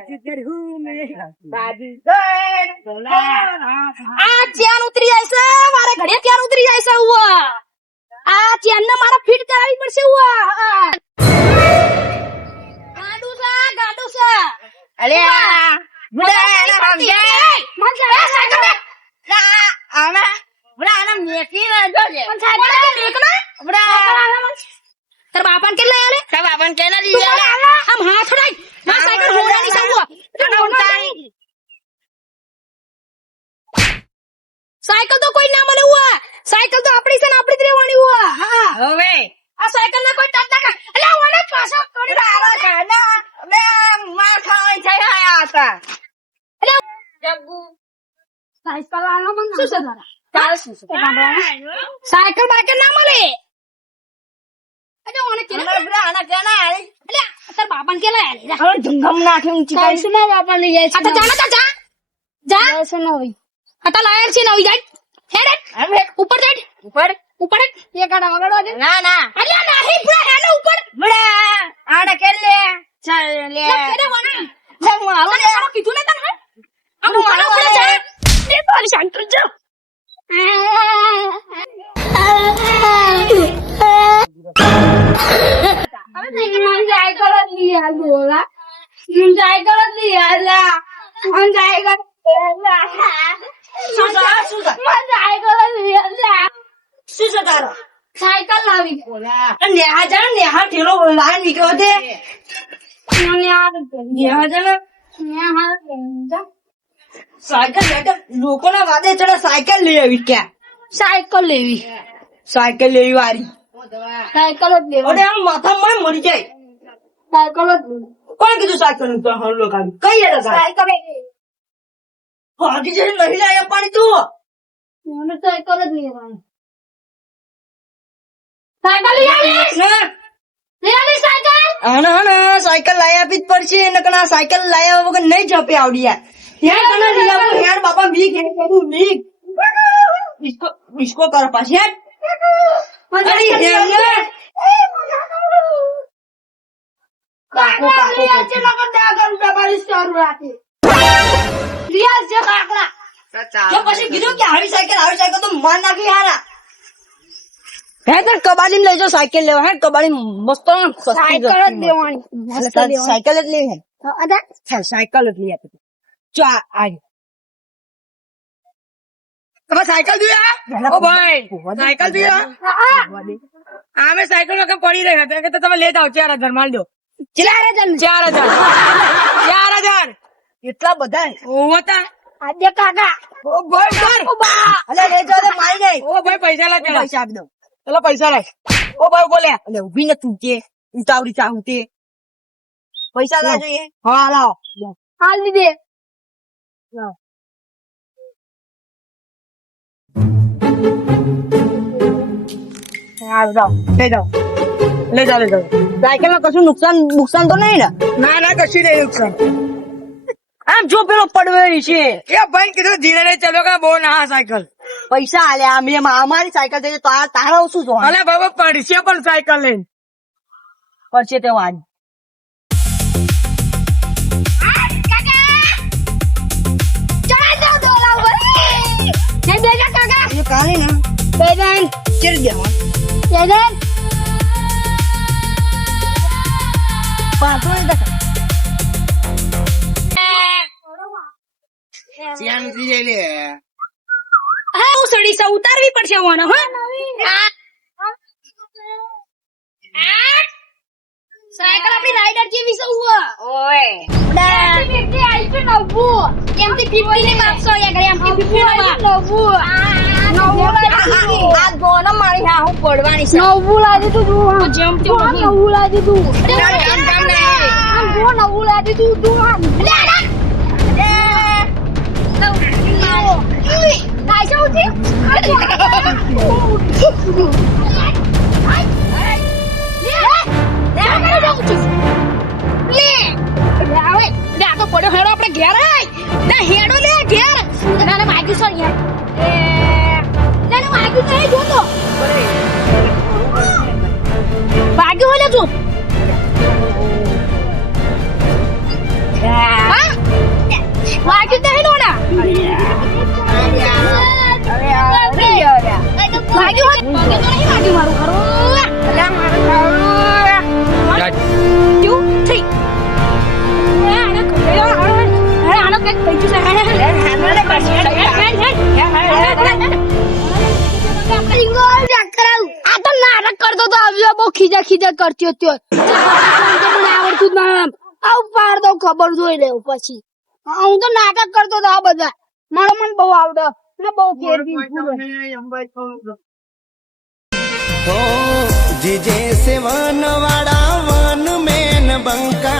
chain ઉતરી જાય છે મારે ઘરે ચેન ઉતરી જાય છે આ ચેન ને મારે ફિટ કરાવી પડશે ગાડું છે અલ્યા તાર બાપાને કેટલા આલે તાર બાપાને કેના દીધા આમ હાથ ઉડાઈ ના સાયકલ હોવાની સાયકલ તો કોઈ ના મળે સાયકલ તો આપણી છે ને આપણી જ રહેવાની હા હવે આ સાયકલ ના કોઈ ટટ ના અલ્યા ઓને પાછો કરી તારા ગાના મે માર ખાઈ થઈ આયા હતા અલ્યા જગ્ગુ સાયકલ આનો મન શું છે તારા શું છે સાયકલ બાયકલ ના મળે ઓને કેના આના કેના આલે અલ્યા તાર બાપાને કેલા આલે હવે ધંગમ નાખી ઊંચી કરી શું બાપા લઈ જાય છે જા જા છે નવી આતા લાયર છે નવી જાય હેડ ઉપર જાય ઉપર એ કાડા વગાડવા દે ના અલ્યા નહીં પૂરા હેડ ઉપર બડા આને કે લે ચાલ લે કેડે વના જમ આવો ને કીધું ને તને આમ ઉપર જા એ તો શાંત જો साइकिल लिया बोला साइकिल लिया साइकिल लावी बोला नेहा जा नेहा ठेलो बोला निकलो दे नेहा जा साइकिल लेकर लोगों ने वादे चला साइकिल ले आई क्या साइकिल लेवी वाली साइकिल જ લેવા અરે આમ માથામાં મરી જાય સાયકલ જ કોણ કીધું સાયકલ નું તો હલ્લો કાઢી કઈ હતા સાયકલ ભાગી જઈને નહીં લાયા પાણી તું મને સાયકલ જ લેવાની સાયકલ લઈ આવીશ ના લઈ આવીશ સાયકલ હા સાયકલ લઈ આપી જ પડશે નકણા સાયકલ લાયા વગર નહીં જપે આવડી યાર યાર તને લઈ આવું યાર બાપા વીક હે કરું વીક इसको कर पास यार अरे यार काको આજે નકર દે કરું તમારી સ્ટોર રાખી રિયાઝ જે કાકડા જો પછી કીધું કે આવી સાયકલ તો માન નાખી હારા હે તો કબાડી લઈ જો સાયકલ લેવા હે કબાડી મસ્ત સાયકલ જ દેવાની સાયકલ જ લેવી હે અદા સાયકલ જ લઈ આપી જો આજ તમે સાયકલ दिया ओ भाई साइकिल दिया आमे साइकिल में कब पड़ी रहे थे तो તમે ले जाओ 4000 माल दो 4000 એટલા બધા હોતા આજે કાકા ઓ ભાઈ અલે લે જાઓ રે મારી ગઈ ઓ ભાઈ પૈસા લા પૈસા આપી દો ચલો પૈસા લાય ઓ ભાઈ બોલે અલે ઉભી ન તું કે ઉતાવળી ચાહું તે પૈસા લા જોઈએ હા લાવ હાલ દીધે લાવ ले जाओ साइकिल में कशु नुकसान तो नहीं ना ना कशी नहीं नुकसान आम जो पेलो પડવેરી છે એ ભાઈ કીધું ધીરે ધીરે ચલો કે બહુ ના સાયકલ પૈસા આલ્યા મે અમારી સાયકલ દે તો તારા શું જો અલે બાબા પડશે પણ સાયકલ લઈને પડશે તે વાન કાલે ના બેદન ચિર જાવ બેદન પાછો ને દેખ ચિયાન ઉતરી જાય લે હા હું સડી સા ઉતારવી પડશે ઓને હો સાયકલ આપણી રાઈડર જેવી છે ઓય બેટી આઈ છે નવુ કેમથી 50 ને મારસો યા ઘરે આમથી 50 નવુ આ ગોનો મારી હા હું પડવાની છે નવુ લાજી તું જેમ તે નવુ લાજી તું આમ ગો નવુ લાજી તું પડ્યો હેડો આપણે ઘેર ના હેડો લે ઘેર નાને માગી છો યાર નાને માગી તો જોતો ભાગ્યો લે જો લાગ્યું મારું ખરું અલ્યા મારું ખરું ક્યું થઈ આને કહેલો આનો કઈક થઈ ગયું છે આ તો નાટક કરતો તો આવ્યો બહુ ખીજા ખીજા કરતી હતો મને આવડતું જ ના આવું પાડ દઉં ખબર જોઈ લેવું પછી હું તો નાટક કરતો હતો આ બધા મારો મન બહુ આવડે ને બહુ ફેરવી जी जैसे वन वाड़ा वन में न बंका